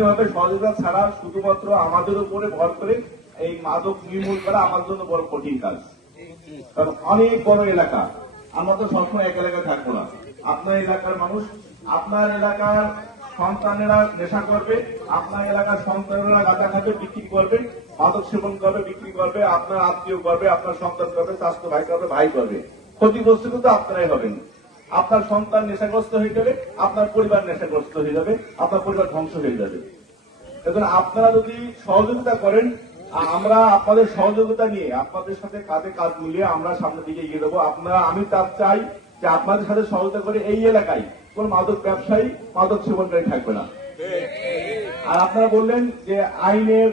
সহযোগিতা ছাড়া শুধুমাত্র আমাদের উপরে ভর করে এই মাদক নির্মূল করা আমার জন্য বড় কঠিন কাজ। কারণ অনেক বড় এলাকা, আমরা তো সবসময় এক এলাকায় থাকবো না। আপনার এলাকার মানুষ, আপনার এলাকার সন্তানেরা নেশা করবে, আপনার এলাকার সন্তানেরা গাঁজা খাবে, বিক্রি করবে, মাদক সেবন করবে, বিক্রি করবে, আপনার আত্মীয় করবে, আপনার সন্তান করবে, স্বাস্থ্য ভাই করবে, ভাই করবে। ক্ষতিগ্রস্ত কিন্তু আপনারাই হবেন। আপনার সন্তান নেশাগ্রস্ত হয়ে যাবে, আপনার পরিবার নেশাগ্রস্ত হয়ে যাবে, আপনার পরিবার ধ্বংস হয়ে যাবে। এখন আপনারা যদি সহযোগিতা করেন, আমরা আপনাদের সহযোগিতা নিয়ে আপনাদের সাথে কাঁধে কাঁধ মিলিয়ে আমরা সামনের দিকে এগিয়ে দেবো। আপনারা, আমি তার চাই যে আপনাদের সাথে সহযোগিতা করে এই এলাকায় কোন মাদক ব্যবসায়ী, মাদক সেবনকারী থাকবে না। আর আপনারা বললেন যে আইনের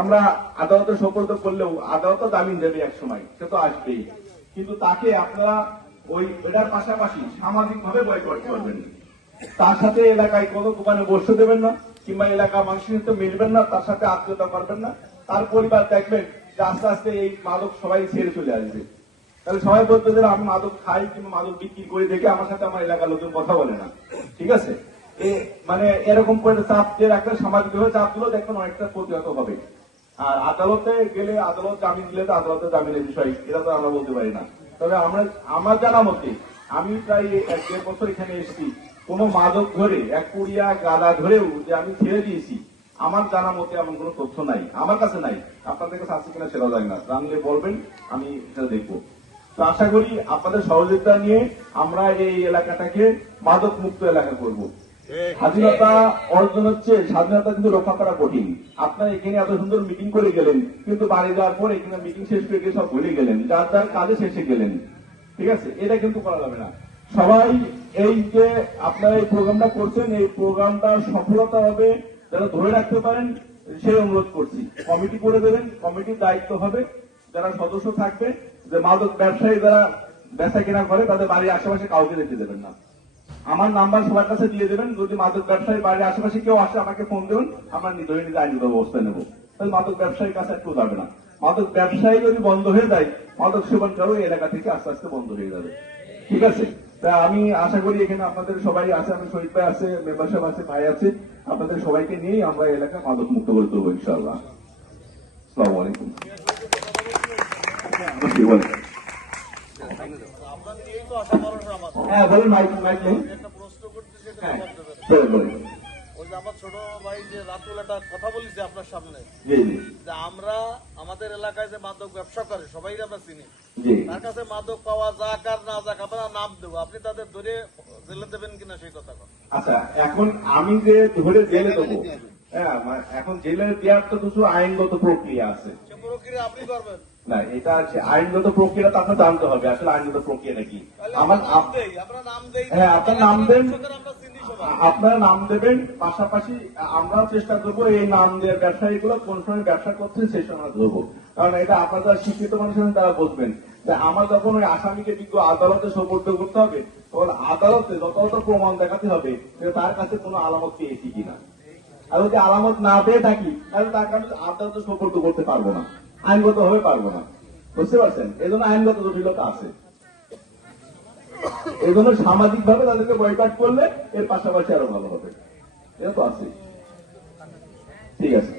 আমরা আদালতে সোপর্দ করলেও আদালত জামিন দেবে এক সময়, সে তো আসবেই, কিন্তু তাকে আপনারা ওই এটার পাশাপাশি সামাজিক ভাবে বয়কট করবেন। তার সাথে এলাকায় কোনো দোকানে বসতে দেবেন না, কিংবা এলাকা মানুষের সাথে মিলবেন না, তার সাথে আত্মীয়তা করবেন না। তার পরিবার দেখবেন যে আস্তে আস্তে এই মাদক সবাই ছেড়ে চলে আসবে। তাহলে সবাই বলতে যে আমি মাদক খাই কিংবা মাদক বিক্রি করে দেখে আমার সাথে আমার এলাকার লোকজন কথা বলে না। ঠিক আছে, মানে এরকম করে চাপ দিয়ে রাখলে, সামাজিক ভাবে চাপ দিলেও দেখবেন অনেকটা প্রতিহত হবে। আর আদালতে গেলে আদালত জামিন দিলে তো আদালতের জামিনের বিষয়, এটা তো আমরা বলতে পারি না। তবে আমার জানা মতে, আমি প্রায় 1-1.5 বছর এখানে এসেছি, কোন মাদক ধরে, এক পুড়িয়া গাদা ধরেও যে আমি ছেড়ে দিয়েছি, আমার জানা মতে এমন কোন তথ্য নাই, আমার কাছে নাই। আপনাদের কাছে আছে কিনা সেটা জানি না, জানলে বলবেন, আমি সেটা দেখবো। তো আশা করি আপনাদের সহযোগিতা নিয়ে আমরা এই এলাকাটাকে মাদক মুক্ত এলাকা করব। স্বাধীনতা অর্জন হচ্ছে, স্বাধীনতা কিন্তু রক্ষা করা কঠিন। আপনারা এখানে এত সুন্দর মিটিং করে গেলেন, কিন্তু বাড়ি যাওয়ার পর এখানে মিটিং শেষ করে গিয়ে সব ভুলে গেলেন, যার যার কাজে শেষে গেলেন। ঠিক আছে, এটা কিন্তু করা যাবে না। সবাই এই যে আপনারা এই প্রোগ্রামটা করছেন, এই প্রোগ্রামটা সফলতা হবে যারা ধরে রাখতে পারেন, সেই অনুরোধ করছি। কমিটি করে দেবেন, কমিটির দায়িত্ব হবে যারা সদস্য থাকবে যে মাদক ব্যবসায়ী যারা বেচা কেনা করে তাদের বাড়ির আশেপাশে কাউকে রেখে দেবেন না। আমার নাম্বার সবার কাছে দিয়ে দেবেন, যদি মাদক ব্যবসায়ী বাড়ির আশেপাশে কেউ আসে আমাকে ফোন দেবেন, আমরা ধরে নিজে আইনগত ব্যবস্থা নেবো। তাহলে মাদক ব্যবসায়ীর কাছে একটু যাবে না। মাদক ব্যবসায়ী যদি বন্ধ হয়ে যায়, মাদক সেবন কারো এলাকা থেকে আস্তে আস্তে বন্ধ হয়ে যাবে। ঠিক আছে, তা আমি আশা করি এখানে আপনাদের সবাই আছে, আমি শহীদ ভাই আছে, মেম্বার সাহেব আছে, ভাই আছে, আপনাদের সবাইকে নিয়েই আমরা এলাকা মাদক মুক্ত করে দেবো ইনশাআল্লাহ। আসসালামু আলাইকুম। হ্যাঁ বলেন, মাইক নেই। আমার ছোট ভাই যে রাতুল একটা কথা বলেছে আপনার সামনে, যে আমরা আমাদের এলাকায় যে মাদক ব্যবসা করে সবাই আমরা চিনি, তার কাছে মাদক পাওয়া যাক আর না যাক আমরা নাম দেবো, আপনি তাদের ধরে জেলে দেবেন কিনা সেই কথা। আচ্ছা, এখন আমি যে ধরে জেলে দেবো, হ্যাঁ, এখন জেলে দেওয়ার তো কিছু আইনগত প্রক্রিয়া আছে, সে প্রক্রিয়া আপনি করবেন না? এটা আইনগত প্রক্রিয়া তো আপনার জানতে হবে আসলে আইনগত প্রক্রিয়া নাকি। আমার হ্যাঁ, আপনার নাম দেন, আপনারা নাম দেবেন, পাশাপাশি আমরাও চেষ্টা করবো এই নাম দেওয়ার ব্যবসায়ীগুলো কোন সময় ব্যবসা করছে সেই সময় আমরা ধরবো। কারণ এটা আপনারা শিক্ষিত মানুষের তারা বুঝবেন যে আমার যখন ওই আসামিকে বিজ্ঞ আদালতে সোপর্দ করতে হবে, তখন আদালতে যথাযথ প্রমাণ দেখাতে হবে যে তার কাছে কোনো আলামত পেয়েছি কিনা। আর যদি আলামত না পেয়ে থাকি তাহলে তার কাছে আদালতে সোপর্দ করতে পারবো না, আইনগত ভাবে পারবো না। বুঝতে পারছেন? এই জন্য আইনগত জটিলতা আছে। এই জন্য সামাজিক ভাবে তাদেরকে বয়কট করলে এর পাশাপাশি আরো ভালো হবে, এটা তো আছে। ঠিক আছে।